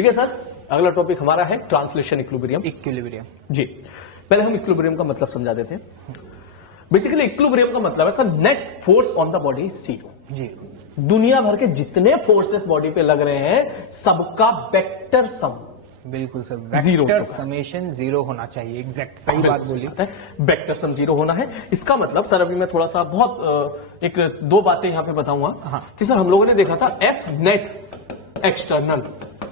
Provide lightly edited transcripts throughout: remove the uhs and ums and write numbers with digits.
ठीक है सर, अगला टॉपिक हमारा है ट्रांसलेशन इक्विलिब्रियम। इक्विलिब्रियम जी, पहले हम इक्विलिब्रियम का मतलब समझा देते हैं। बेसिकली इक्विलिब्रियम का मतलब है sir net force on the body zero. जी, दुनिया भर के जितने फोर्सेस बॉडी पे लग रहे हैं सबका वेक्टर सम बिल्कुल sir, zero vector summation zero होना चाहिए। एग्जैक्ट सही बात बोली। वेक्टर सम जीरो होना है। इसका मतलब सर अभी मैं थोड़ा सा बहुत एक दो बातें यहां पे बताऊंगा। हाँ। कि सर हम लोगों ने देखा था F net external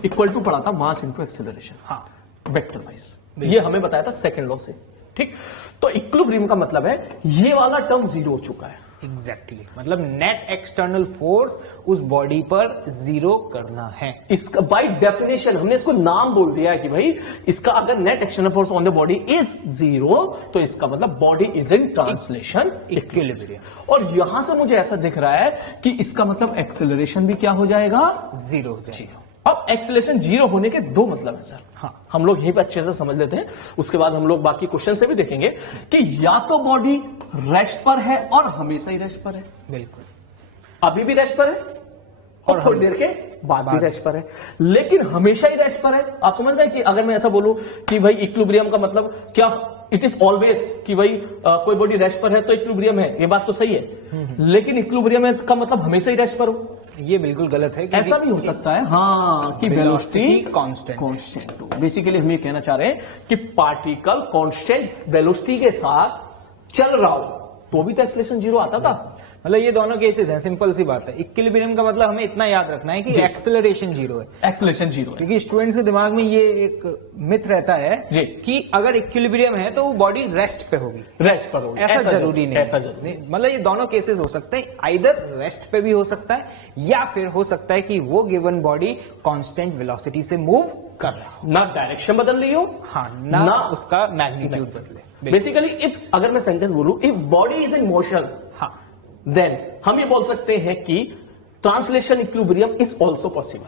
equal to पड़ा था मास इनटू एक्सेलरेशन, हाँ, वेक्टर वाइज। ये हमें बताया था सेकंड लॉ से। ठीक, तो इक्विलिब्रियम का मतलब है ये वाला टर्म जीरो हो चुका है। एग्जैक्टली मतलब नेट एक्सटर्नल फोर्स उस बॉडी पर जीरो करना है। इसका बाय डेफिनेशन हमने इसको नाम बोल दिया है कि भाई इसका अगर net external force on the body is zero तो इसका मतलब body is in translation equilibrium. और यहां से मुझे ऐसा दिख रहा है कि इसका मतलब एक्सेलरेशन भी क्या हो जाएगा, जीरो हो जाएगा। अब एक्सेलरेशन जीरो होने के दो मतलब है सर। हाँ, हम लोग यहीं पे अच्छे से समझ लेते हैं, उसके बाद हम लोग बाकी क्वेश्चन से भी देखेंगे कि या तो बॉडी रेस्ट पर है और हमेशा ही रेस्ट पर है, बिल्कुल अभी भी रेस्ट पर है और थोड़ी देर के बाद भी रेस्ट पर है, लेकिन हमेशा ही रेस्ट पर है। आप समझ रहे हैं कि अगर मैं ऐसा बोलूं कि भाई इक्विलिब्रियम का मतलब क्या, इट इज ऑलवेज कि भाई कोई बॉडी रेस्ट पर है तो इक्विलिब्रियम है, ये बात तो सही है। लेकिन इक्विलिब्रियम का मतलब हमेशा ही रेस्ट पर हो, ये बिल्कुल गलत है। ऐसा भी हो सकता है हाँ कि वेलोसिटी कांस्टेंट कांस्टेंट हो। बेसिकली हम ये कहना चाह रहे हैं कि पार्टिकल कांस्टेंट वेलोसिटी के साथ चल रहा हो तो भी तो एक्सेलरेशन जीरो आता था। मतलब ये दोनों केसेस हैं, सिंपल सी बात है। इक्विलिब्रियम का मतलब हमें इतना याद रखना है कि एक्सेलरेशन जीरो है, एक्सेलरेशन जीरो है। क्योंकि स्टूडेंट्स के दिमाग में ये एक मिथ रहता है जी कि अगर इक्विलिब्रियम है तो वो बॉडी रेस्ट पे होगी, रेस्ट पर होगी। ऐसा जरूरी नहीं, ऐसा जरूरी नहीं। मतलब ये दोनों केसेस हो सकते हैं, आइदर रेस्ट पे भी हो सकता है या फिर हो सकता है कि वो गिवन बॉडी कांस्टेंट वेलोसिटी से मूव कर रहा हो, ना डायरेक्शन बदल रही हो, हाँ, ना उसका मैग्नीट्यूड बदले। बेसिकली इफ अगर मैं सेंटेंस बोलूं if body is in motion, हाँ, देन हम ये बोल सकते हैं कि translation equilibrium is also possible.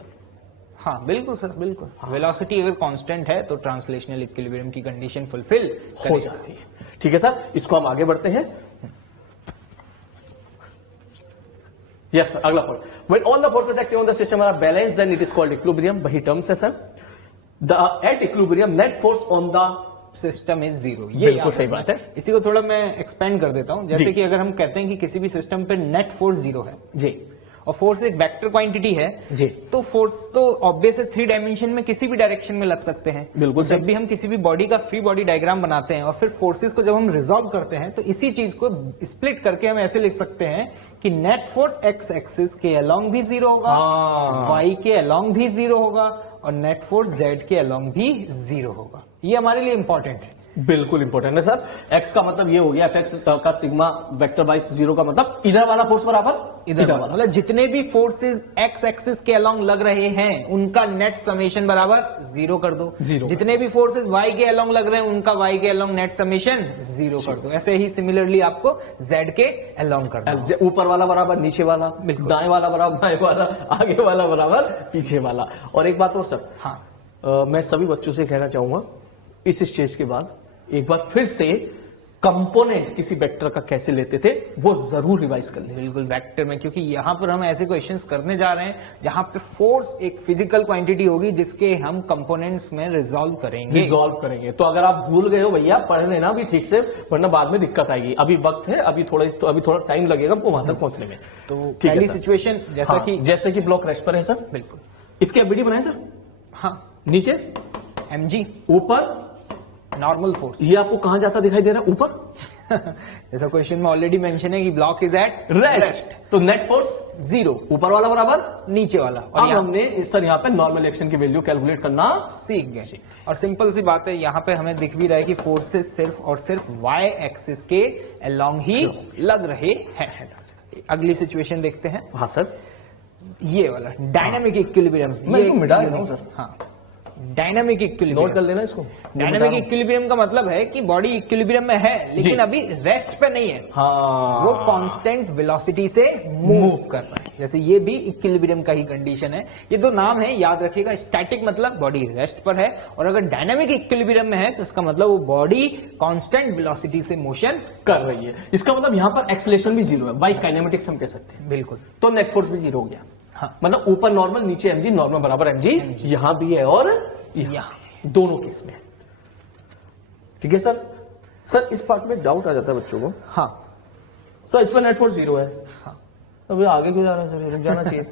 हाँ बिल्कुल सर, बिल्कुल। वेलोसिटी अगर कांस्टेंट है तो ट्रांसलेशनल इक्विलिब्रियम की कंडीशन फुलफिल हो जाती है। ठीक है सर, इसको हम आगे बढ़ते हैं। यस, अगला point, when all the forces acting on the system are balanced then it is called equilibrium. वही टर्म्स है sir. The at equilibrium net force on the system is zero. ये बिल्कुल सही बात है। इसी को थोड़ा मैं एक्सपेंड कर देता हूं। जैसे कि अगर हम कहते हैं कि किसी भी सिस्टम पे नेट फोर्स जीरो है जी, और फोर्स एक वेक्टर क्वांटिटी है जी, तो फोर्स तो ऑब्वियस है 3 डायमेंशन में किसी भी डायरेक्शन में लग सकते हैं। बिल्कुल। जब भी हम किसी भी बॉडी का फ्री बॉडी डायग्राम बनाते हैं और फिर फोर्सेस को जब हम रिजॉल्व करते हैं तो इसी चीज को स्प्लिट करके हम ऐसे लिख सकते हैं कि नेट फोर्स एक्स एक्सिस के अलोंग भी जीरो होगा, वाई के अलोंग भी जीरो होगा और नेट फोर्स जेड के अलोंग भी जीरो होगा। ये हमारे लिए इंपॉर्टेंट है। बिल्कुल इंपॉर्टेंट है सर। एक्स का मतलब ये हो गया, एफ एक्स का सिग्मा वेक्टर बाई जीरो का मतलब इधर वाला फोर्स बराबर इधर वाला, मतलब जितने भी फोर्सेस एक्स एक्सिस के अलोंग लग रहे हैं उनका नेट समेशन बराबर जीरो कर दो। जितने भी फोर्सेस वाई के अलोंग लग रहे हैं उनका वाई के अलोंग नेट समेशन जीरो कर दो। ऐसे ही सिमिलरली आपको जेड के अलोंग करना है। ऊपर वाला बराबर नीचे वाला, दाएं वाला बराबर बाएं वाला, आगे वाला बराबर पीछे वाला। और एक बात और सर, हाँ, मैं सभी बच्चों से कहना चाहूंगा इस स्टेज के बाद एक बार फिर से कंपोनेंट किसी वेक्टर का कैसे लेते थे वो जरूर रिवाइज कर लें। बिल्कुल वेक्टर में, क्योंकि यहां पर हम ऐसे क्वेश्चंस करने जा रहे हैं जहां पे फोर्स एक फिजिकल क्वांटिटी होगी जिसके हम कंपोनेंट्स में रिजॉल्व करेंगे। तो अगर आप भूल गए हो भैया पढ़ लेना भी ठीक से, वरना बाद में दिक्कत आएगी। अभी वक्त है, अभी थोड़ा टाइम लगेगा आपको वहां तक पहुंचने में। तो पहली सिचुएशन जैसे कि ब्लॉक रेस्ट पर है सर, बिल्कुल इसके एबीडी बनाए सर। हाँ, नीचे mg, ऊपर नॉर्मल फोर्स। ये आपको कहां जाता दिखाई दे रहा है, ऊपर। जैसा क्वेश्चन में ऑलरेडी मेंशन है कि ब्लॉक इज एट रेस्ट, तो नेट फोर्स जीरो, ऊपर वाला बराबर नीचे वाला। और हमने सर यहाँ पे नॉर्मल एक्शन की वैल्यू कैलकुलेट करना सीख गए। और सिंपल सी बात है, यहाँ पे हमें दिख भी रहा है कि फोर्सेस सिर्फ और सिर्फ वाई एक्सिस के अलोंग ही लग रहे हैं। अगली सिचुएशन देखते हैं। हाँ सर, ये वाला डायनामिक इक्विलिब्रियम। मैं इसको मिटा देता हूं सर। हाँ, डायनामिक इक्विलिब्रियम नोट कर लेना इसको। डायनामिक इक्विलिब्रियम का मतलब है कि बॉडी इक्विलिब्रियम में है लेकिन अभी रेस्ट पे नहीं है। हाँ, वो कांस्टेंट वेलोसिटी से मूव कर रहा है। जैसे ये भी इक्विलिब्रियम का ही कंडीशन है। ये दो नाम है, याद रखिएगा। स्टैटिक मतलब बॉडी रेस्ट पर है और अगर डायनामिक इक्विलिब्रियम में है तो इसका मतलब वो बॉडी कांस्टेंट वेलोसिटी से मोशन कर रही है। इसका मतलब यहाँ पर एक्सेलरेशन भी जीरो है, बाई काइनेमेटिक्स हम कह सकते हैं। बिल्कुल। तो नेट फोर्स भी जीरो हो गया। हाँ। मतलब ऊपर नॉर्मल नीचे एमजी, नॉर्मल बराबर एमजी, यहां भी है और यहां, दोनों केस में। ठीक है सर। सर इस पार्ट में डाउट आ जाता है बच्चों को। हाँ सर इसमें नेट फोर्स 0 है। हाँ। अभी आगे क्यों जा रहा है सर, रुक जाना चाहिए।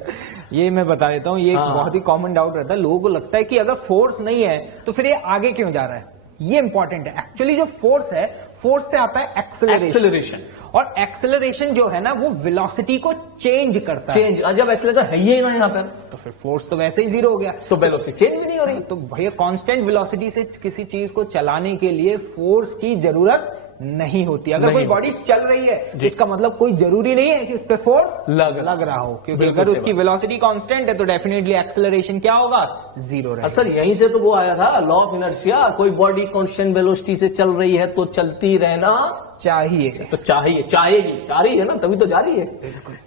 ये मैं बता देता हूँ, ये हाँ। बहुत ही कॉमन डाउट रहता है। लोगों को लगता है कि अगर फोर्स नहीं है तो फिर ये आगे क्यों जा रहा है। ये इंपॉर्टेंट है। एक्चुअली जो फोर्स है, फोर्स से आता है एक्सेलरेशन, और एक्सेलरेशन जो है ना वो वेलोसिटी को चेंज करता है। चेंज, जब एक्सेलरेशन है ही ना यहाँ पर, तो फिर फोर्स तो वैसे ही 0 हो गया, तो वेलोसिटी चेंज भी नहीं हो रही। तो भैया कांस्टेंट वेलोसिटी से किसी चीज को चलाने के लिए फोर्स की जरूरत नहीं होती। अगर कोई बॉडी चल रही है इसका मतलब कोई जरूरी नहीं है कि उस पे फोर्स लग रहा हो, क्योंकि अगर उसकी वेलोसिटी कांस्टेंट है तो डेफिनेटली एक्सेलरेशन क्या होगा, 0 रहेगा। सर यहीं से तो वो आया था लॉ ऑफ इनर्शिया, कोई बॉडी कांस्टेंट वेलोसिटी से चल रही है तो चलती रहना चाहिए, तो चाहिए, चाहेगी, चाह रही है ना, तभी तो जा रही है।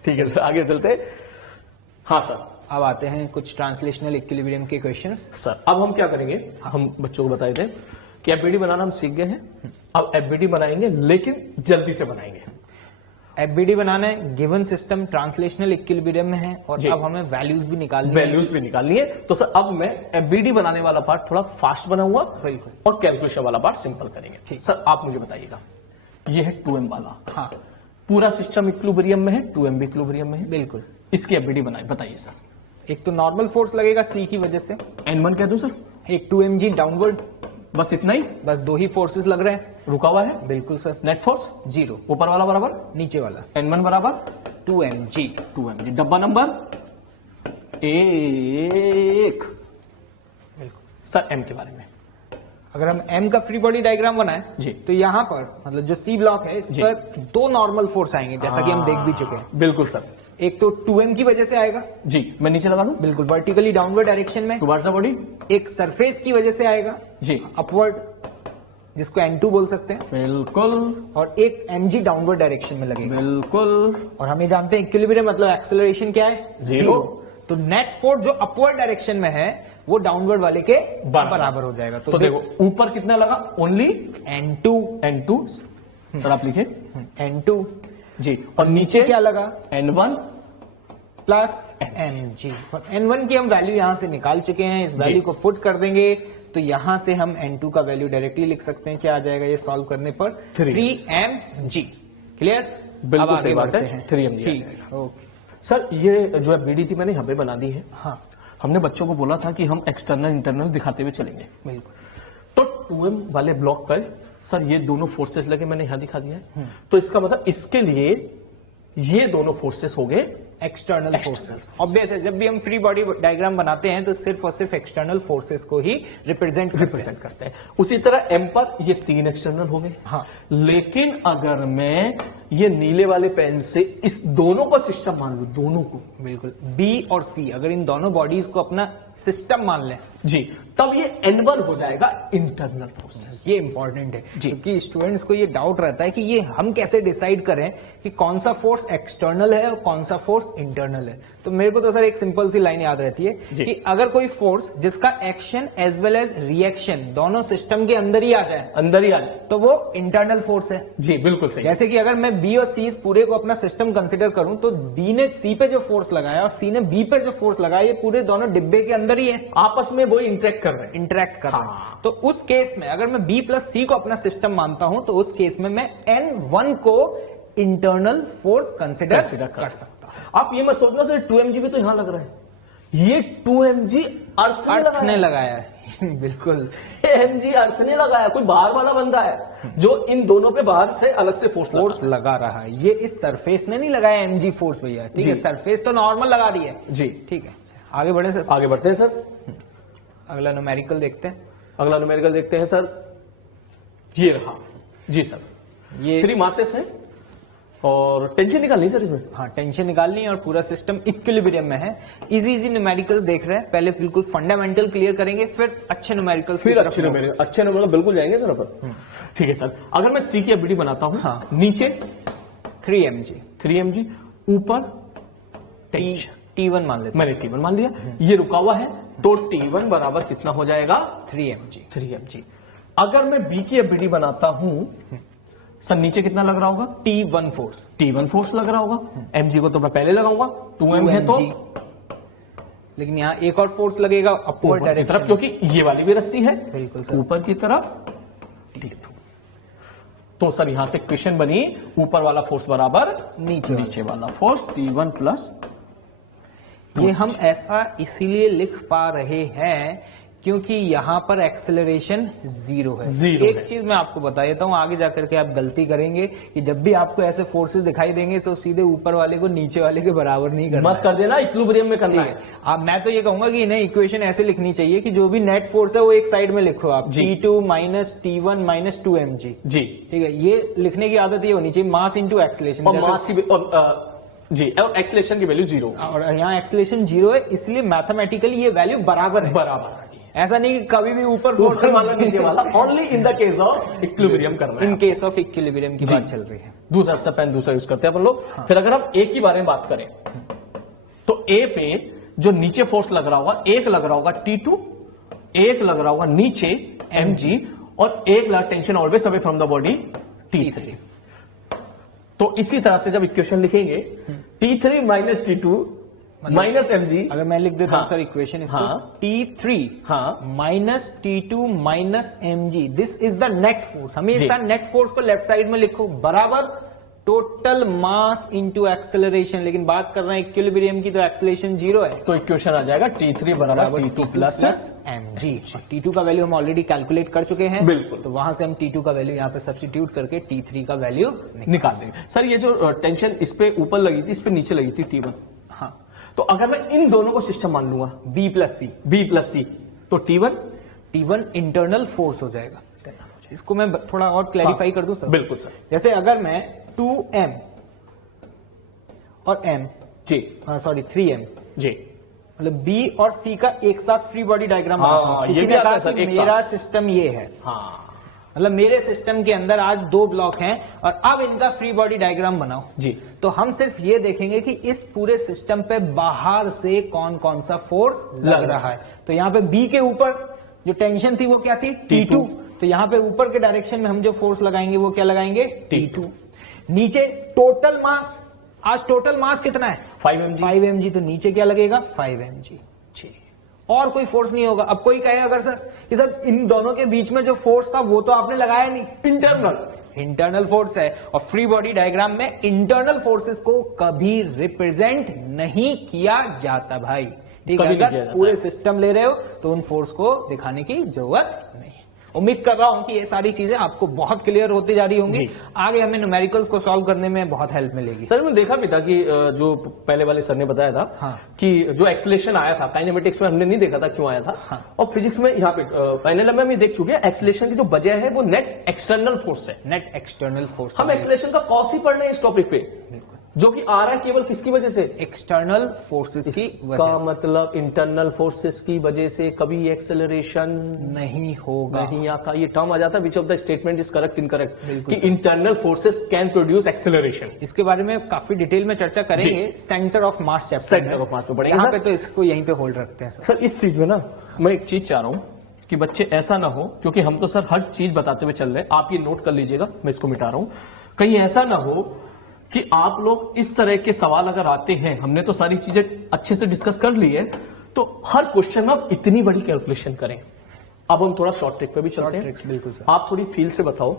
ठीक है सर, आगे चलते। हाँ सर, अब आते हैं कुछ ट्रांसलेशनल इक्विलिब्रियम के क्वेश्चंस। सर अब हम क्या करेंगे, हम बच्चों को बताए थे कि एफबीडी बनाना हम सीख गए हैं। अब एफबीडी बनाएंगे, लेकिन जल्दी से बनाएंगे। एफबीडी बनाना है, गिवन सिस्टम ट्रांसलेशनल इक्विलिब्रियम में है, और अब हमें वैल्यूज भी निकालनी है। वैल्यूज भी निकालनी है। तो सर अब मैं एफबीडी बनाने वाला पार्ट थोड़ा फास्ट बनाऊंगा, बिल्कुल, और कैलकुलेशन वाला पार्ट सिंपल करेंगे। ठीक सर, आप मुझे बताइएगा, ये है 2m वाला। हाँ, पूरा सिस्टम इक्विलिब्रियम में है, 2m भी इक्विलिब्रियम में है। बिल्कुल। इसकी एफबीडी बनाए, बताइए सर। एक तो नॉर्मल फोर्स लगेगा सी की वजह से, N1 कह दूं सर, एक 2mg डाउनवर्ड, बस इतना ही, बस 2 ही फोर्सेस लग रहे हैं। रुका हुआ है, बिल्कुल सर। नेट फोर्स 0, ऊपर वाला बराबर, नीचे वाला N1 बराबर 2mg। 2mg। डब्बा नंबर 1। सर m के बारे में, अगर हम m का फ्री बॉडी डायग्राम बनाए जी, तो यहाँ पर मतलब जो सी ब्लॉक है इस पर 2 नॉर्मल फोर्स आएंगे, जैसा कि हम देख भी चुके हैं। बिल्कुल सर। एक तो 2m की वजह से आएगा, जी, मैं नीचे लगा दूं, बिल्कुल वर्टिकली डाउनवर्ड डायरेक्शन में। Towards the body. एक सरफेस की वजह से आएगा जी, अपवर्ड, जिसको N2 बोल सकते हैं। बिल्कुल। और एक mg डाउनवर्ड डायरेक्शन में लगेगा, बिल्कुल। और हम ये जानते हैं इक्विलिब्रियम मतलब एक्सेलरेशन क्या है, 0। तो नेट फोर्स जो अपवर्ड डायरेक्शन में है वो डाउनवर्ड वाले के बराबर हो जाएगा। तो देखो ऊपर कितना लगा, ओनली N2 सर आप लिखे N2 जी, और नीचे क्या लगा, N1 प्लस mg। और N1 की हम वैल्यू यहां से निकाल चुके हैं, इस वैल्यू को पुट कर देंगे तो यहां से हम N2 का वैल्यू डायरेक्टली लिख सकते हैं। क्या आ जाएगा ये सॉल्व करने पर, 3mg। क्लियर, बिल्कुल सही बात है, 3mg। ठीक है, ओके सर। ये जो बीडी थी मैंने यहाँ पे बना दी है। हाँ, हमने बच्चों को बोला था कि हम एक्सटर्नल इंटरनल दिखाते हुए चलेंगे। बिल्कुल। तो 2m वाले ब्लॉक पर सर ये दोनों फोर्सेस लगे, मैंने यहां दिखा दिया है। तो इसका मतलब इसके लिए ये दोनों फोर्सेस हो गए एक्सटर्नल फोर्सेस। ऑब्वियस है, जब भी हम फ्री बॉडी डायग्राम बनाते हैं तो सिर्फ और सिर्फ एक्सटर्नल फोर्सेस को ही रिप्रेजेंट करते हैं। उसी तरह m पर ये 3 एक्सटर्नल हो गए। हाँ, लेकिन अगर मैं ये नीले वाले पेन से इस दोनों को सिस्टम मान लूं, दोनों को, बिल्कुल B और C, अगर इन दोनों बॉडीज को अपना सिस्टम मान लें जी, तब ये N1 हो जाएगा इंटरनल फोर्सेस। ये इंपॉर्टेंट है क्योंकि स्टूडेंट्स को ये डाउट रहता है कि ये हम कैसे डिसाइड करें कि कौन सा फोर्स एक्सटर्नल है और कौन सा फोर्स इंटरनल है। तो मेरे को तो सर एक सिंपल सी लाइन याद रहती है कि अगर कोई फोर्स जिसका action as well as reaction दोनों सिस्टम के अंदर ही आ जाए, तो वो इंटरनल फोर्स है। जी, बिल्कुल सही। जैसे कि अगर मैं B और C इस पूरे को अपना सिस्टम कंसिडर करूं तो B ने C पे जो फोर्स लगाया और C ने B पे जो फोर्स लगाया, ये पूरे दोनों डिब्बे के अंदर ही है, आपस में वो इंटरेक्ट कर रहे हैं। तो उस केस में अगर मैं B प्लस C को अपना सिस्टम मानता हूं तो उस केस में मैं N1 को इंटरनल फोर्स कंसिडर कर सकता हूं। आप ये मत सोचना सर 2mg भी तो यहां लग रहा है, ये 2mg अर्थ ने लगाया है। बिल्कुल, mg अर्थ ने लगाया, कोई बाहर वाला बंदा है जो इन दोनों पे बाहर से अलग से फोर्स लगा रहा है। ये इस सरफेस ने नहीं लगाया mg फोर्स भैया, ठीक है, सरफेस तो नॉर्मल लगा रही है जी, ठीक है। आगे बढ़े सर, आगे बढ़ते हैं सर। अगला न्यूमेरिकल देखते हैं। अगला न्यूमेरिकल देखते हैं सर, ये रहा जी सर। ये 3 मासेस हैं और टेंशन निकालनी सर इसमें। हाँ, टेंशन निकालनी है और पूरा सिस्टम इक्विलिब्रियम में है। इजी न्यूमेरिकल्स देख रहे हैं, पहले बिल्कुल फंडामेंटल क्लियर करेंगे, फिर अच्छे न्यूमेरिकल्स, फिर अच्छे न्यूमेरिकल बिल्कुल जाएंगे सर अपन। ठीक है सर, अगर मैं सी की एफबीडी बनाता हूं, हाँ, नीचे 3mg, ऊपर T1 मान लेते, मैंने T1 मान लिया, ये रुका हुआ है, तो T1 बराबर कितना हो जाएगा, 3mg। अगर मैं बी की एफबीडी बनाता हूं सर, नीचे कितना लग रहा होगा, T1 फोर्स लग रहा होगा। mg को तो मैं पहले लगाऊंगा, 2m है तो लेकिन यहाँ एक और फोर्स लगेगा अपवर्ड ऊपर की तरफ, डायरेक्शन, क्योंकि ये वाली भी रस्सी है। बिल्कुल सर। ऊपर की तरफ T2। तो सर यहां से इक्वेशन बनी, ऊपर वाला फोर्स बराबर नीचे वाला फोर्स T1 प्लस। ये हम ऐसा इसीलिए लिख पा रहे हैं क्योंकि यहां पर एक्सेलरेशन जीरो है। एक चीज मैं आपको बता देता हूं, आगे जाकर के आप गलती करेंगे कि जब भी आपको ऐसे फोर्सेस दिखाई देंगे तो सीधे ऊपर वाले को नीचे वाले के बराबर नहीं करना, मत कर देना, इक्विलिब्रियम में करना है। अब मैं तो ये कहूंगा कि इन्हें इक्वेशन ऐसे लिखनी चाहिए कि जो भी नेट फोर्स है वो एक साइड में लिखो आप, T2 minus T1 minus 2mg। जी ठीक है, ये लिखने की आदत ये होनी चाहिए, मास इंटू एक्सेलरेशन। और मास की जी, और एक्सेलरेशन की वैल्यू जीरो, और यहाँ एक्सेलरेशन जीरो है, इसलिए मैथमेटिकली ये वैल्यू बराबर है। बराबर ऐसा नहीं कि कभी भी ऊपर वाला नीचे वाला, only in the case of equilibrium करना है। इन केस ऑफ इक्विलिब्रियम की बात चल रही है। दूसरा स्टेप एंड दूसरा यूज करते हैं अपन लोग। फिर अगर हम ए के बारे में बात करें तो ए पे जो नीचे फोर्स लग रहा होगा, एक लग रहा होगा T2, एक लग रहा होगा नीचे mg, और एक लग tension always away from the body T3। तो इसी तरह से जब इक्वेशन लिखेंगे T3 minus T2 minus mg, अगर मैं लिख देता हूं सर इक्वेशन इसको, T3 minus T2 minus mg, this is the net force. हमेशा नेट फोर्स को लेफ्ट साइड में लिखो, बराबर टोटल मास इंटू एक्सेलरेशन। लेकिन बात कर रहे हैं इक्विलिब्रियम की, तो एक्सेलरेशन जीरो है, तो इक्वेशन आ जाएगा T3 बराबर T2 प्लस mg। T2 का वैल्यू हम ऑलरेडी कैलकुलेट कर चुके हैं, बिल्कुल। तो वहां से हम T2 का वैल्यू यहाँ पे सब्स्टिट्यूट करके T3 का वैल्यू निकाल देंगे। सर ये जो टेंशन इस पे ऊपर लगी थी, इस पे नीचे लगी थी T1, हाँ, तो अगर मैं इन दोनों को सिस्टम मान लूंगा B प्लस C, तो T1 इंटरनल फोर्स हो जाएगा। इसको मैं थोड़ा और क्लैरिफाई कर दूं सर। बिल्कुल सर। जैसे अगर मैं 2m और m, जी सॉरी 3m, जी, मतलब B और C का एक साथ फ्री बॉडी डायग्राम बनाता हूं। ये किसी भी ने आता कहा है सर, कि एक मेरा सिस्टम ये है, हाँ, मतलब मेरे सिस्टम के अंदर आज 2 ब्लॉक हैं और अब इनका फ्री बॉडी डायग्राम बनाओ जी। तो हम सिर्फ ये देखेंगे कि इस पूरे सिस्टम पे बाहर से कौन कौन सा फोर्स लग रहा है। तो यहाँ पे B के ऊपर जो टेंशन थी वो क्या थी, T2। तो यहाँ पे ऊपर के डायरेक्शन में हम जो फोर्स लगाएंगे वो क्या लगाएंगे, T2। नीचे टोटल मास, आज टोटल मास कितना है 5 mg, तो नीचे क्या लगेगा 5 mg। और कोई फोर्स नहीं होगा। अब कोई कहेगा अगर सर ये सर इन दोनों के बीच में जो फोर्स था वो तो आपने लगाया नहीं, इंटरनल फोर्स है, और फ्री बॉडी डायग्राम में इंटरनल फोर्सेस को कभी रिप्रेजेंट नहीं किया जाता भाई। ठीक है, अगर पूरे सिस्टम ले रहे हो तो उन फोर्स को दिखाने की जरूरत नहीं। उम्मीद कर रहा हूं कि ये सारी चीजें आपको बहुत क्लियर होती जा रही होंगी, आगे हमें न्यूमेरिकल्स को सॉल्व करने में बहुत हेल्प मिलेगी। सर मैंने देखा भी था कि जो पहले वाले सर ने बताया था, हाँ, कि जो एक्सेलरेशन आया था काइनेमेटिक्स में हमने नहीं देखा था क्यों आया था, हाँ, और फिजिक्स में यहाँ पे फाइनल में हम देख चुके हैं एक्सेलरेशन की जो वजह है वो नेट एक्सटर्नल फोर्स है। नेट एक्सटर्नल फोर्स, हम एक्सेलरेशन का कॉस ही पढ़ रहे हैं इस टॉपिक पे, जो कि आ रहा है केवल किसकी वजह से, एक्सटर्नल फोर्सेस की वजह से। मतलब इंटरनल फोर्सेस की वजह से कभी एक्सेलरेशन नहीं होगा, नहीं आता। ये टर्म आ जाता है which of the statement is correct incorrect, कि internal forces can produce acceleration. इसके बारे में काफी डिटेल में चर्चा करेंगे centre of mass chapter, centre of mass में पढ़ेंगे यहाँ पे, तो इसको यहीं पे होल्ड रखते हैं सर। इस चीज में ना मैं एक चीज चाह रहा हूं कि बच्चे ऐसा ना हो, क्योंकि हम तो सर हर चीज बताते हुए चल रहे हैं, आप ये नोट कर लीजिएगा, मैं इसको मिटा रहा हूं, कहीं ऐसा ना हो कि आप लोग इस तरह के सवाल अगर आते हैं, हमने तो सारी चीजें अच्छे से डिस्कस कर ली है, तो हर क्वेश्चन में आप इतनी बड़ी कैलकुलेशन करें। अब हम थोड़ा शॉर्ट ट्रिक पे भी चलते हैं। बिल्कुल सर। आप थोड़ी फील से बताओ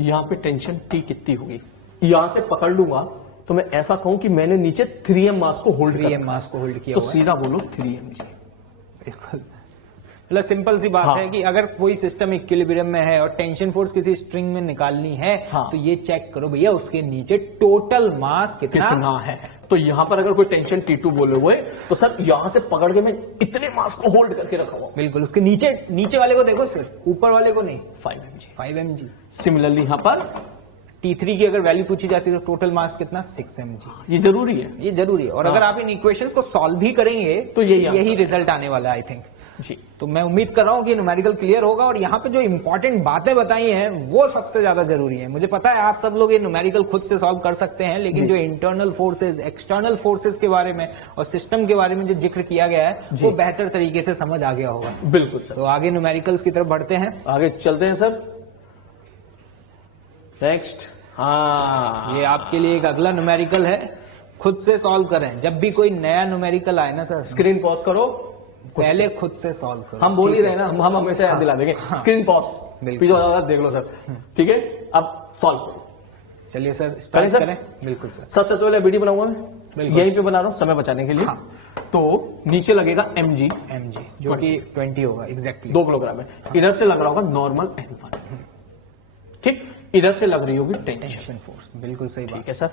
यहाँ पे टेंशन T कितनी होगी, यहां से पकड़ लूंगा तो मैं ऐसा कहूं कि मैंने नीचे 3m मास को होल्ड किया, तो सीधा बोलो 3mg। बिल्कुल, मतलब सिंपल सी बात है कि अगर कोई सिस्टम इक्विलिब्रियम में है और टेंशन फोर्स किसी स्ट्रिंग में निकालनी है, तो ये चेक करो भैया उसके नीचे टोटल मास कितना है। तो यहां पर अगर कोई टेंशन T2 बोले हुए तो सर यहां से पकड़ के मैं इतने मास को होल्ड करके रखा हुआ। बिल्कुल, उसके नीचे वाले को देखो सिर्फ, ऊपर वाले को नहीं। 5 mg। सिमिलरली यहां पर T3 की अगर वैल्यू पूछी जाती है तो टोटल मास कितना 6 mg। ये जरूरी है, ये जरूरी है, और अगर आप इन इक्वेशंस को सॉल्व भी करेंगे तो यही रिजल्ट आने वाला है आई थिंक जी। तो मैं उम्मीद कर रहा हूं कि न्यूमेरिकल क्लियर होगा, और यहाँ पे जो इंपॉर्टेंट बातें बताई हैं वो सबसे ज्यादा जरूरी है। मुझे पता है आप सब लोग ये न्यूमेरिकल खुद से सॉल्व कर सकते हैं, लेकिन जो इंटरनल फोर्सेस, एक्सटर्नल फोर्सेस के बारे में और सिस्टम के बारे में जो जिक्र किया गया है वो बेहतर तरीके से समझ आ गया होगा। बिल्कुल सर। तो आगे न्यूमेरिकल्स की तरफ बढ़ते हैं, आगे चलते हैं सर। नेक्स्ट, हाँ, ये आपके लिए एक अगला न्यूमेरिकल है, खुद से सॉल्व करें। जब भी कोई नया न्यूमेरिकल आए ना सर, स्क्रीन पॉज करो, पहले खुद से सॉल्व करो। हम बोल ही रहे हैं ना, हम हमेशा याद दिला देंगे। स्क्रीन पॉज, पीछे देख लो सर, ठीक है। अब सॉल्व करो। चलिए सर स्टार्ट करें। बिल्कुल सर। सबसे पहले वीडियो बनाऊंगा मैं, यहीं पे बना रहा हूँ समय बचाने के लिए। तो नीचे लगेगा mg जो कि 20 होगा एग्जैक्टली, 2 किलोग्राम है। इधर से लग रहा होगा नॉर्मल n1, ठीक। इधर से लग रही होगी टेंशन फोर्स। बिल्कुल सही बात है सर।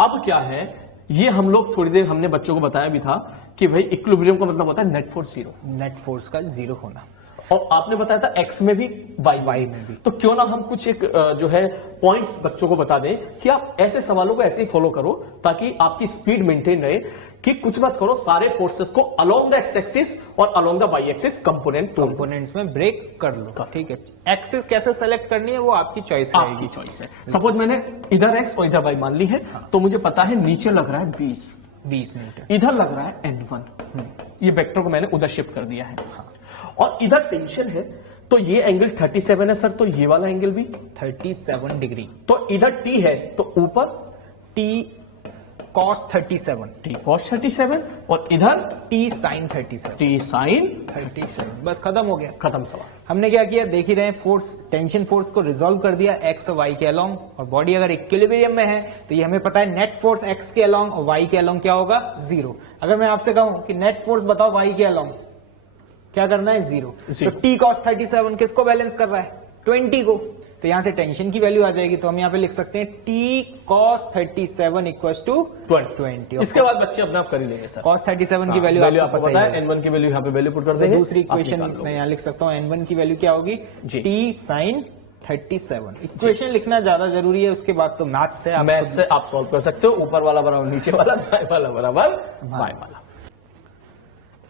अब क्या है, ये हम लोग थोड़ी देर हमने बच्चों को बताया भी था कि भाई इक्विलिब्रियम का मतलब होता है नेट फोर्स 0, नेट फोर्स का 0 होना। और आपने बताया था x में भी y में भी। तो क्यों ना हम कुछ एक जो है पॉइंट्स बच्चों को बता दें कि आप ऐसे सवालों को ऐसे ही फॉलो करो ताकि आपकी स्पीड मेंटेन रहे, कि कुछ मत करो, सारे फोर्सेस को अलोंग द एक्स एक्सिस और along the Y axis components में ब्रेक कर लो, ठीक है। एक्सिस कैसे सेलेक्ट करनी है वो आपकी चॉइस है, आपकी चॉइस है। सपोज मैंने इधर एक्स और इधर वाई मान ली है, तो मुझे पता है नीचे लग रहा है 20 न्यूटन, इधर लग रहा है n1, ये वेक्टर को मैंने उधर शिफ्ट कर दिया है। और इधर टेंशन है, तो ये एंगल 37 है सर, तो ये वाला एंगल भी 37 डिग्री। तो इधर t है, तो ऊपर t cos 37, t cos 37, और इधर t sin 37, t sin 37। बस खत्म हो गया, खत्म सवाल। हमने क्या किया देख ही रहे हैं, फोर्स, टेंशन फोर्स को रिजॉल्व कर दिया x और y के अलोंग, और बॉडी अगर इक्विलिब्रियम में है तो ये हमें पता है नेट फोर्स x के अलोंग और y के अलोंग क्या होगा 0। अगर मैं आपसे कहूं कि नेट फोर्स बताओ y के अलोंग, क्या करना है 0। तो t cos 37 किसको बैलेंस कर रहा है 20 को, तो यहां से टेंशन की वैल्यू आ जाएगी, तो हम यहां पे लिख सकते हैं t cos 37 इक्वल्स टू 20। इसके बाद बच्चे अपना आप कर ही लेंगे सर। cos 37 की वैल्यू आपको पता है, n1 की वैल्यू यहाँ पे वैल्यू पुट कर देंगे। दूसरी इक्वेशन मैं यहाँ लिख सकता हूँ, n1 की वैल्यू क्या होगी t sin 37। इक्वेशन लिखना ज्यादा जरूरी है, उसके बाद तो मैथ से आप सॉल्व कर सकते हो। ऊपर वाला बराबर नीचे वाला, दाएं वाला बराबर बाएं वाला।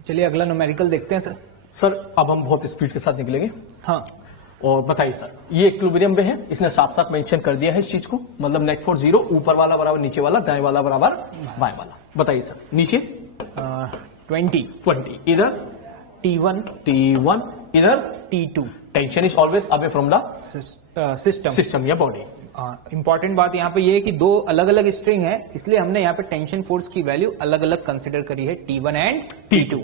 चलिए अगला न्यूमेरिकल देखते हैं सर। अब हम बहुत स्पीड के साथ निकलेंगे। हाँ, और बताइए सर, ये इक्विलिब्रियम पे है, इसने साफ साफ मेंशन कर दिया है इस चीज को, मतलब नेट फोर्स 0, ऊपर वाला बराबर नीचे वाला, दाएं वाला बराबर बाएं वाला। बताइए सर, नीचे 20, इधर T1, इधर T2। Tension is always away from the system या बॉडी। इंपॉर्टेंट बात यहाँ पे ये है कि 2 अलग अलग स्ट्रिंग है, इसलिए हमने यहाँ पे टेंशन फोर्स की वैल्यू अलग अलग कंसिडर करी है, T1 एंड T2।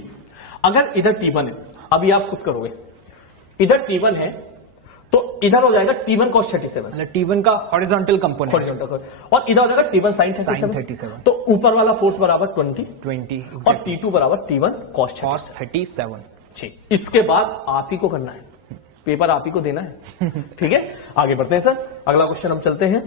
अगर इधर T1 है, अभी आप खुद करोगे, इधर T1 है तो इधर हो जाएगा T1 cos 37, मतलब T1 का हॉरिजॉन्टल कंपोनेंट, और इधर हो जाएगा T1 sin 37। तो ऊपर वाला फोर्स बराबर 20 और T2 बराबर T1 cos 37। इसके बाद आप ही को करना है, पेपर आप ही को देना है। ठीक है, आगे बढ़ते हैं सर। अगला क्वेश्चन हम चलते हैं।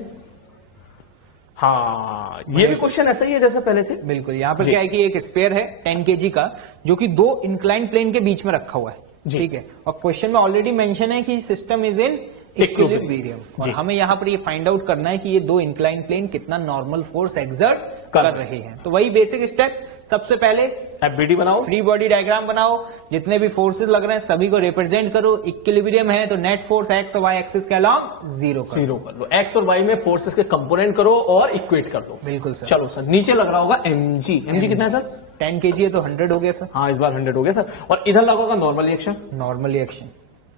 हाँ, ये भी क्वेश्चन ऐसा ही है जैसे पहले थे। बिल्कुल। यहाँ पर क्या है कि एक स्पेयर है 10 kg का, जो कि 2 इंक्लाइन प्लेन के बीच में रखा हुआ है, ठीक है। और क्वेश्चन में ऑलरेडी मेंशन है कि सिस्टम इज इन इक्विलिब्रियम, और हमें यहाँ पर ये फाइंड आउट करना है कि ये 2 इंक्लाइन प्लेन कितना नॉर्मल फोर्स एक्सर्ट कर रहे हैं। तो वही बेसिक स्टेप, सबसे पहले एफबीडी बनाओ, फ्री बॉडी डायग्राम बनाओ, जितने भी फोर्सेस लग रहे हैं सभी को रिप्रेजेंट करो। इक्विलिब्रियम है तो नेट फोर्स एक्स और वाई एक्सिस के अलोंग 0 कर लो। एक्स और वाई में फोर्सेस के कंपोनेंट करो और इक्वेट कर दो। बिल्कुल सर। चलो सर, नीचे लग रहा होगा mg कितना है सर 10 kg है तो 100 हो गया सर। हाँ, इस बार 100 हो गया सर। और इधर लगा होगा नॉर्मल रिएक्शन,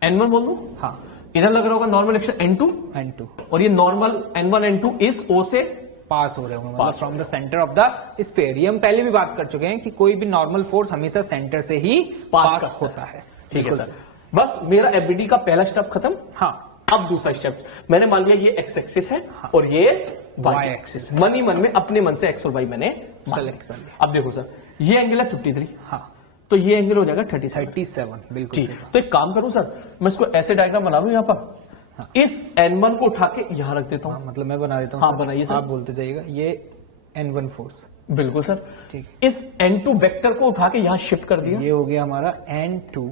n1 बोल दो। हाँ, इधर लग रहा होगा नॉर्मल रिएक्शन n2, और ये नॉर्मल n1 n2 इस O से पास हो रहे होंगे, मतलब from the centre of the sphere. ये हम पहले भी बात कर चुके हैं कि कोई भी नॉर्मल फोर्स हमेशा सेंटर से ही पास होता है। ठीक है सर। बस मेरा एफबीडी का पहला स्टेप खत्म। हाँ, अब दूसरा स्टेप मैंने मान लिया ये एक्स एक्सिस है और ये वाई एक्सिस। मन ही मन में अपने मन से एक्स और वाई मैंने सेलेक्ट कर लिया। अब देखो सर, ये एंगल है 53। हाँ, तो ये एंगल हो जाएगा 37। बिल्कुल। तो एक काम करूं सर, मैं इसको ऐसे डायग्राम बना दूं यहाँ पर। हाँ, इस n1 को उठा के यहां रख देता हूं। हाँ, मतलब मैं बना देता हूं। हाँ, बनाइए सर, आप बोलते जाइएगा। ये n1 फोर्स। बिल्कुल सर। ठीक। इस n2 वेक्टर को उठा के यहां शिफ्ट कर दिया। ये हो गया हमारा n2,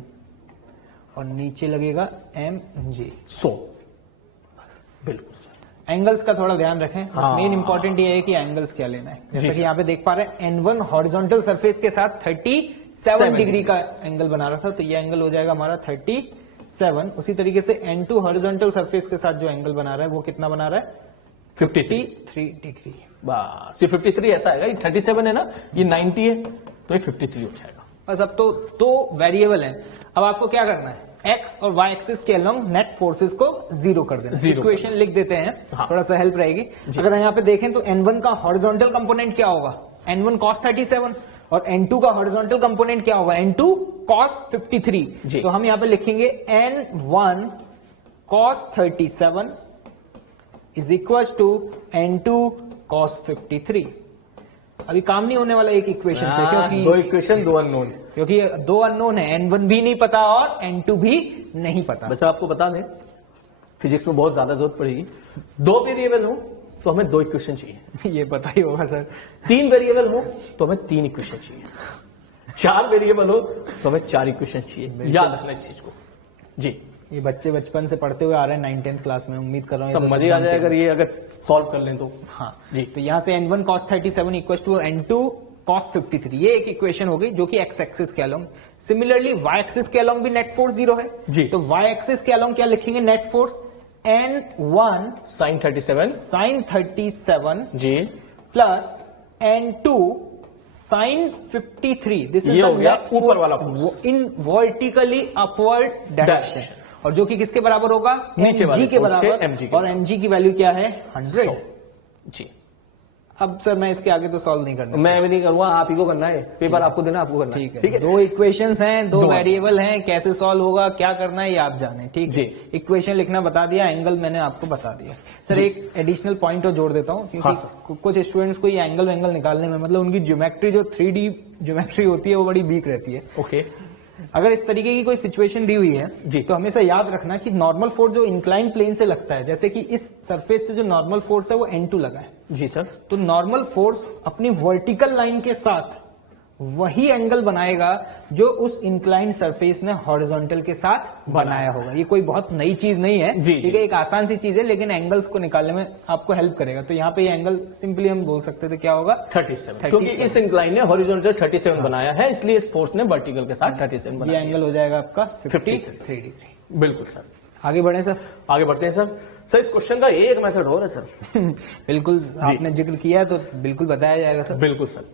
और नीचे लगेगा mj। बिल्कुल सर। एंगल्स का थोड़ा ध्यान रखें। मेन इंपॉर्टेंट ये है कि एंगल्स क्या लेना है। जैसे कि यहाँ पे देख पा रहे हैं n1 हॉरिजॉन्टल सरफेस के साथ 37 डिग्री का एंगल बना रहा था, तो ये एंगल हो जाएगा हमारा 37। उसी तरीके से n2 हॉरिजॉन्टल सरफेस के साथ जो एंगल बना रहा है वो कितना बना रहा है 53 डिग्री। बस ये 53 ऐसा आएगा, ये 37 है ना, ये 90 है, तो ये 53 हो जाएगा। बस अब तो 2 वेरिएबल हैं। अब आपको क्या करना है, एक्स और वाई एक्सिस के अलोंग नेट फोर्सेस को 0 कर देना। इक्वेशन लिख देते हैं। हाँ, थोड़ा सा हेल्प रहेगी। अगर यहाँ पे देखें तो n1 का हॉरिजॉन्टल कंपोनेंट क्या होगा, N1 cos 37 और N2 का हॉरिजॉन्टल कंपोनेंट क्या होगा, N2 cos 53 जी। तो हम यहां पे लिखेंगे N1 cos 37 is equal to N2 cos 53। अभी काम नहीं होने वाला एक इक्वेशन से, क्योंकि दो इक्वेशन दो अननोन, क्योंकि दो अननोन है, N1 भी नहीं पता और N2 भी नहीं पता। वैसे आपको बता दें फिजिक्स में बहुत ज्यादा जरूरत पड़ेगी, दो वेरिएबल हो तो हमें दो इक्वेशन चाहिए, ये पता ही होगा सर। तीन वेरिएबल हो तो हमें तीन इक्वेशन चाहिए, चार वेरिएबल हो तो हमें चार इक्वेशन चाहिए। याद रखना इस चीज को जी। ये बच्चे बचपन से पढ़ते हुए आ रहे हैं 9th-10th क्लास में, उम्मीद कर रहा हूँ सब मजे आ जाए अगर ये अगर सॉल्व कर लें तो। हाँ जी। तो यहाँ से N1 cos 37 equal to N2 cos 53, ये एक इक्वेशन हो गई जो कि x एक्सिस के अलोंग। सिमिलरली y एक्सिस के अलोंग भी नेट फोर्स 0 है जी। तो y एक्सिस के अलोंग क्या लिखेंगे, net force N1 sine 37 sin 37 जी, प्लस N2 sin 53। दिस ये हो गया ऊपर वाला force in vertically upward direction, Direction। और जो कि किसके बराबर होगा, नीचे वाले mg के force के बराबर, mg के और mg की वैल्यू क्या है, 100 जी। अब सर मैं इसके आगे तो सॉल्व नहीं करना, मैं भी नहीं करूंगा, आप ही को करना है, पेपर आपको देना, आपको करना ठीक है। ठीक है। दो इक्वेशंस हैं, दो दो वेरिएबल हैं, कैसे सॉल्व होगा, क्या करना है ये आप जाने, ठीक है। जी। इक्वेशन लिखना बता दिया, एंगल मैंने आपको बता दिया। सर एक एडिशनल पॉइंट और जोड़ देता हूँ, क्योंकि हाँ कुछ स्टूडेंट्स को ये एंगल वेंगल निकालने में, मतलब उनकी ज्योमेट्री जो 3D ज्योमेट्री होती है वो बड़ी वीक रहती है। ओके, अगर इस तरीके की कोई सिचुएशन दी हुई है जी। तो हमेशा याद रखना कि नॉर्मल फोर्स जो इंक्लाइन प्लेन से लगता है, जैसे कि इस सरफेस से जो नॉर्मल फोर्स है वो N2 लगा है, जी सर। तो नॉर्मल फोर्स अपनी वर्टिकल लाइन के साथ वही एंगल बनाएगा जो उस इंक्लाइंड सरफेस ने हॉरिजॉन्टल के साथ बनाया होगा। ये कोई बहुत नई चीज नहीं है, जी, ठीक है, एक आसान सी चीज है, लेकिन एंगल्स को निकालने में आपको हेल्प करेगा। तो यहाँ पे ये एंगल सिंपली हम बोल सकते थे क्या होगा, 37, क्योंकि इस इंक्लाइन ने हॉरिजॉन्टल 37 बनाया है, इसलिए इस फोर्स ने वर्टिकल के साथ 37 ये बनाया। एंगल हो जाएगा आपका 53 डिग्री। बिल्कुल सर। आगे बढ़े सर। आगे बढ़ते हैं सर। सर इस क्वेश्चन का एक मेथड और है सर। बिल्कुल आपने जिक्र किया तो बिल्कुल बताया जाएगा सर। बिल्कुल सर,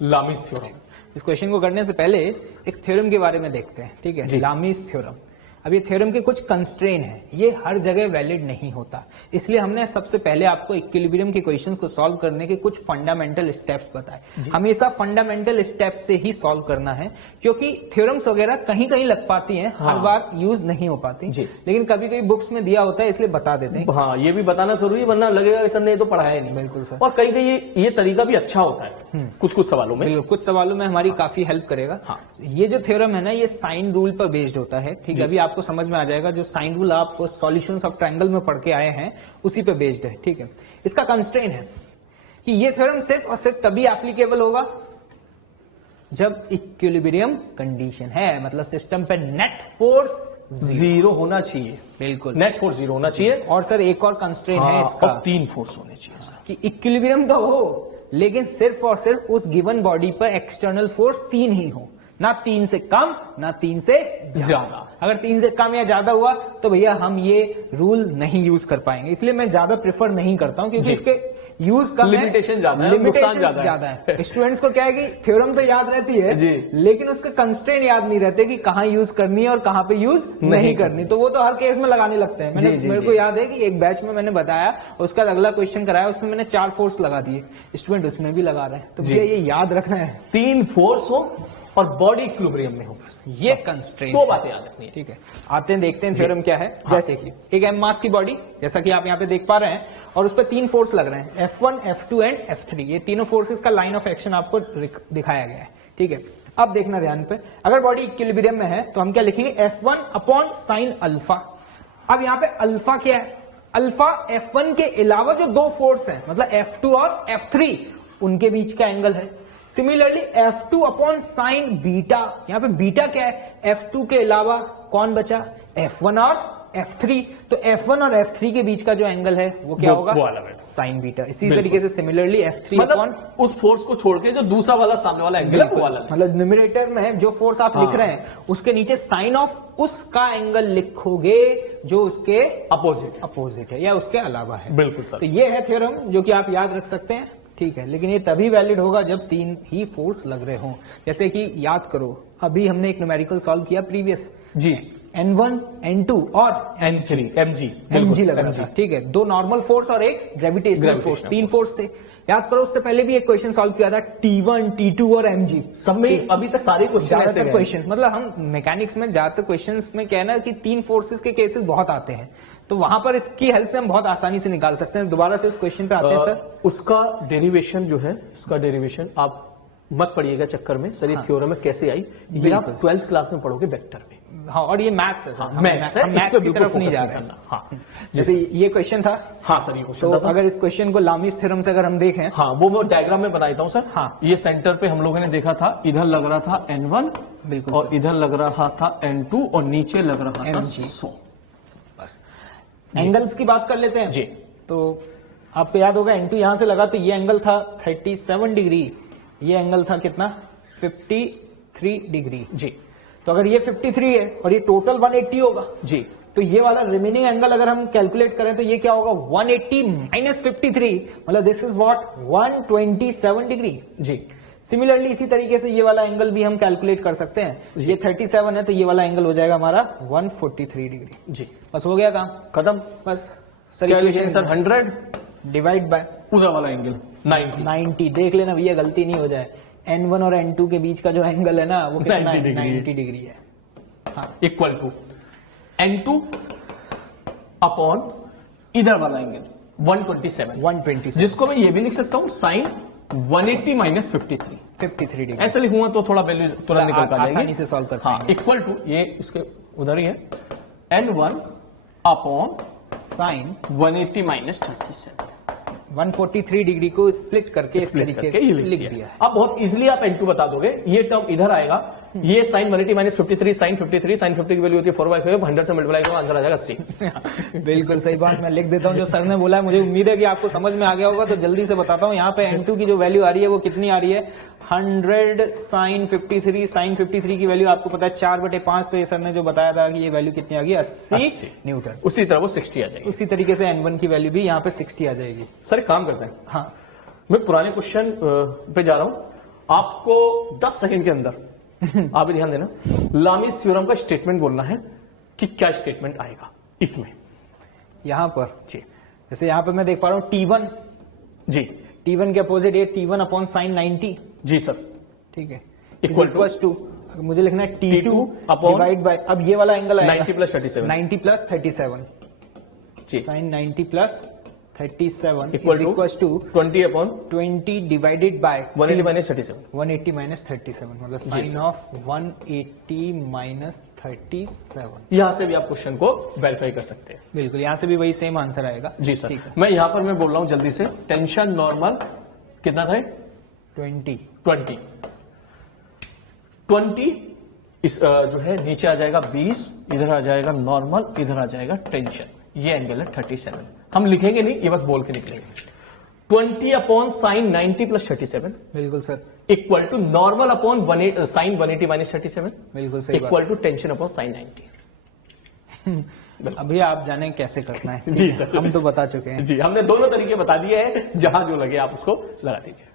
लामीज थ्योरम। इस क्वेश्चन को करने से पहले एक थ्योरम के बारे में देखते हैं, ठीक है, लामीज थ्योरम। अब ये थ्योरम के कुछ कंस्ट्रेन है, ये हर जगह वैलिड नहीं होता, इसलिए हमने सबसे पहले आपको इक्विलिब्रियम के क्वेश्चंस को सॉल्व करने के कुछ फंडामेंटल स्टेप्स बताए। हमेशा फंडामेंटल स्टेप्स से ही सॉल्व करना है, क्योंकि थ्योरम्स वगैरह कहीं कहीं लग पाती हैं, हर बार यूज नहीं हो पाती, लेकिन कभी कभी बुक्स में दिया होता है इसलिए बता देते हैं। हाँ, ये भी बताना जरूरी है, वरना लगेगा कि सर ने ये तो पढ़ाया नहीं। बिल्कुल सर। और कहीं कहीं ये तरीका भी अच्छा होता है कुछ सवालों में। बिल्कुल, कुछ सवालों में हमारी काफी हेल्प करेगा। हाँ। ये जो थ्योरम है ना, ये साइन रूल पर बेस्ड होता है, ठीक है, अभी आपको समझ में आ जाएगा। जो साइन रूल आप सॉल्यूशंस ऑफ ट्रायंगल में पढ़ के आए हैं उसी पे बेस्ड है, ठीक है। इसका कंस्ट्रेन है कि ये थ्योरम सिर्फ और सिर्फ तभी एप्लीकेबल होगा जब इक्विलिब्रियम कंडीशन है, मतलब सिस्टम पे नेट फोर्स जीरो होना चाहिए। बिल्कुल, नेट फोर्स जीरो होना चाहिए। और सर एक और कंस्ट्रेन है इसका, और तीन फोर्स होने चाहिए सर। कि इक्विलिब्रियम तो हो, लेकिन सिर्फ और सिर्फ उस गिवन बॉडी पर एक्सटर्नल फोर्स 3 ही हो, ना 3 से कम ना 3 से ज्यादा। अगर 3 से कम या ज्यादा हुआ तो भैया हम ये रूल नहीं यूज कर पाएंगे, इसलिए मैं ज्यादा प्रेफर नहीं करता हूं, क्योंकि इसके यूज कम है, लिमिटेशन ज्यादा है, लिमिटेशन नुकसान ज्यादा है। स्टूडेंट्स को क्या है कि थ्योरम तो याद रहती है जी, लेकिन उसके कंस्ट्रेंट याद नहीं रहते कि कहां यूज करनी है और कहां पे यूज नहीं करनी, तो वो तो हर केस में लगाने लगते हैं। मेरे को याद है कि एक बैच में मैंने बताया, उसका अगला क्वेश्चन कराया, उसमें मैंने 4 फोर्स लगा दिए, स्टूडेंट उसमें भी लगा रहे हैं। तो भैया ये याद रखना है, 3 फोर्स हो और बॉडी इक्विलिब्रियम में हो, ये कंस्ट्रेंट, 2 बातें याद रखनी है, ठीक है। आते हैं देखते हैं थ्योरम क्या है। जैसे कि एक एम मास की बॉडी, जैसा कि आप यहाँ पे देख पा रहे हैं, और उस पर 3 फोर्स लग रहे हैं, F1, F2 एंड F3। ये तीनों फोर्सेस का लाइन ऑफ एक्शन आपको दिखाया गया है, ठीक है। अब देखना ध्यान पे, अगर बॉडी इक्विलिब्रियम में है तो हम क्या लिखेंगे, F1 अपॉन साइन अल्फा। अब यहाँ पे अल्फा क्या है, अल्फा F1 के अलावा जो 2 फोर्स हैं, मतलब F2 और F3, उनके बीच का एंगल है। Similarly F2 upon sine beta, यहां पे बीटा क्या है, F2 के अलावा कौन बचा, F1 और F3, तो F1 और F3 के बीच का जो एंगल है वो क्या होगा, साइन बीटा। इसी तरीके से सिमिलरली F3 अपॉन उस फोर्स को छोड़ के जो दूसरा वाला सामने वाला एंगल है वो वाला, मतलब न्यूमरेटर में जो फोर्स आप लिख रहे हैं उसके नीचे साइन ऑफ उसका एंगल लिखोगे जो उसके अपोजिट है या उसके अलावा है। बिल्कुल सर। तो ये है थ्योरम जो कि आप याद रख सकते हैं, ठीक है, लेकिन ये तभी वैलिड होगा जब 3 ही फोर्स लग रहे हों। जैसे कि याद करो, अभी हमने एक न्यूमेरिकल सॉल्व किया प्रीवियस जी, N1 N2 और N3 mg लग रहा था, ठीक है। दो नॉर्मल फोर्स और एक ग्रेविटेशनल फोर्स, तीन फोर्स थे। याद करो उससे पहले भी एक क्वेश्चन सॉल्व किया था, T1 T2 और mg। सब में अभी तक सारे क्वेश्चन ज्यादातर क्वेश्चन, मतलब हम मैकेनिक्स में ज्यादातर क्वेश्चंस में क्या है ना कि तीन फोर्सेस के केसेस बहुत आते हैं, तो वहां पर इसकी हेल्प से हम बहुत आसानी से निकाल सकते हैं। दोबारा से इस क्वेश्चन पे आते हैं सर। उसका डेरिवेशन जो है, उसका डेरिवेशन आप मत पढ़िएगा चक्कर में, सर ये थ्योरम में कैसे आई, ये आप 12th क्लास में पढ़ोगे वेक्टर में। हाँ, और ये मैथ्स है सर, हम मैथ्स की तरफ नहीं जा रहे हैं। हाँ, जैसे ये क्वेश्चन था। हाँ सर, ये क्वेश्चन तो था। अगर इस क्वेश्चन को लामीज थ्योरम से अगर हम देखें, हाँ वो मैं डायग्राम में बनाता हूँ सर। हाँ, ये सेंटर पे हम लोगों ने देखा था, इधर लग रहा था N1 बिल्कुल, और इधर लग रहा था N2 और नीचे लग रहा था mg। 100। बस एंगल्स की बात कर लेते हैं जी। तो आपको याद होगा N2 यहां से लगा तो ये एंगल था 37 डिग्री, ये एंगल था कितना 53 डिग्री जी। तो अगर ये 53 है और ये टोटल 180 होगा जी, तो ये वाला रिमेनिंग एंगल अगर हम कैलकुलेट करें तो ये क्या होगा 180 माइनस 53, मतलब दिस इज व्हाट 127 डिग्री जी। सिमिलरली इसी तरीके से ये वाला एंगल भी हम कैलकुलेट कर सकते हैं। ये 37 है तो ये वाला एंगल हो जाएगा हमारा 143 डिग्री जी। बस हो गया काम खत्म। बस कैलकुलेशन सर 100 डिवाइड बाय उधर वाला एंगल 90। देख लेना भैया गलती नहीं हो जाए। N1 और N2 के बीच का जो एंगल है ना वो कितना 90 डिग्री है। हाँ, इक्वल टू N2 अपॉन इधर वाला एंगल 127, जिसको मैं ये भी लिख सकता हूँ साइन 180 माइनस 53 डिग्री। ऐसे लिखूंगा तो थोड़ा वैल्यू तुरंत निकल कर जाएगी, आसानी से सॉल्व कर हाँ। इक्वल टू ये इसके उधर ही है N1 upon sine 180 minus 37, 143 degree को स्प्लिट करके इस तरीके से लिख दिया है। अब बहुत इजीली आप N2 बता दोगे, ये टर्म इधर आएगा, ये साइन 180 माइनस 53, साइन 53, साइन 50 की वैल्यू होती है 4/5, 100 से मल्टीप्लाई करो आंसर आ जाएगा 80। बिल्कुल सही बात, मैं लिख देता हूं जो सर ने बोला है, मुझे उम्मीद है कि आपको समझ में आ गया होगा, तो जल्दी से बताता हूं। यहाँ पे N2 की जो वैल्यू आ रही है वो कितनी आ रही है 100 साइन 53, साइन 53 की वैल्यू आपको पता है 4/5, तो ये सर ने जो बताया था कि ये वैल्यू कितनी आ गई 80 न्यूटन। उसी तरह वो 60 आ जाएगी। उसी तरीके से N1 की वैल्यू भी यहाँ पे 60 आ जाएगी। सर एक काम करते हैं, हाँ मैं पुराने क्वेश्चन पे जा रहा हूं, आपको 10 सेकंड के अंदर आप भी ध्यान देना, लामीज थ्योरम का स्टेटमेंट बोलना है कि क्या स्टेटमेंट आएगा इसमें। यहां पर जी, जैसे यहां पर मैं देख पा रहा हूं T1 जी, T1 के अपोजिट ये T1 अपॉन साइन 90 जी सर, ठीक है, इक्वल टू मुझे लिखना है T2 डिवाइड बाय, अब ये वाला एंगल आएगा 90 प्लस 37, 90 प्लस 37 जी, sine 90 plus 37 equal to 20 upon 20 divided by 180 minus 37, 180 minus 37, मतलब साइन ऑफ 180 माइनस 37। यहां से भी आप क्वेश्चन को वेरीफाई कर सकते हैं। बिल्कुल, यहां से भी वही सेम आंसर आएगा जी सर। मैं यहां पर मैं बोल रहा हूं जल्दी से, टेंशन नॉर्मल कितना था 20 इस जो है नीचे आ जाएगा 20, इधर आ जाएगा नॉर्मल, इधर आ जाएगा टेंशन, ये एंगल है 37। हम लिखेंगे नहीं, ये बस बोल के निकलेंगे। 20 अपॉन साइन 90 प्लस 37, बिल्कुल sir, equal to normal upon sine 180 minus 37, बिल्कुल सही, equal to tension upon sine 90। अभी आप जाने कैसे करना है। जी सर, हम तो बता चुके हैं जी, हमने दोनों तरीके बता दिए हैं, जहां जो लगे आप उसको लगा दीजिए।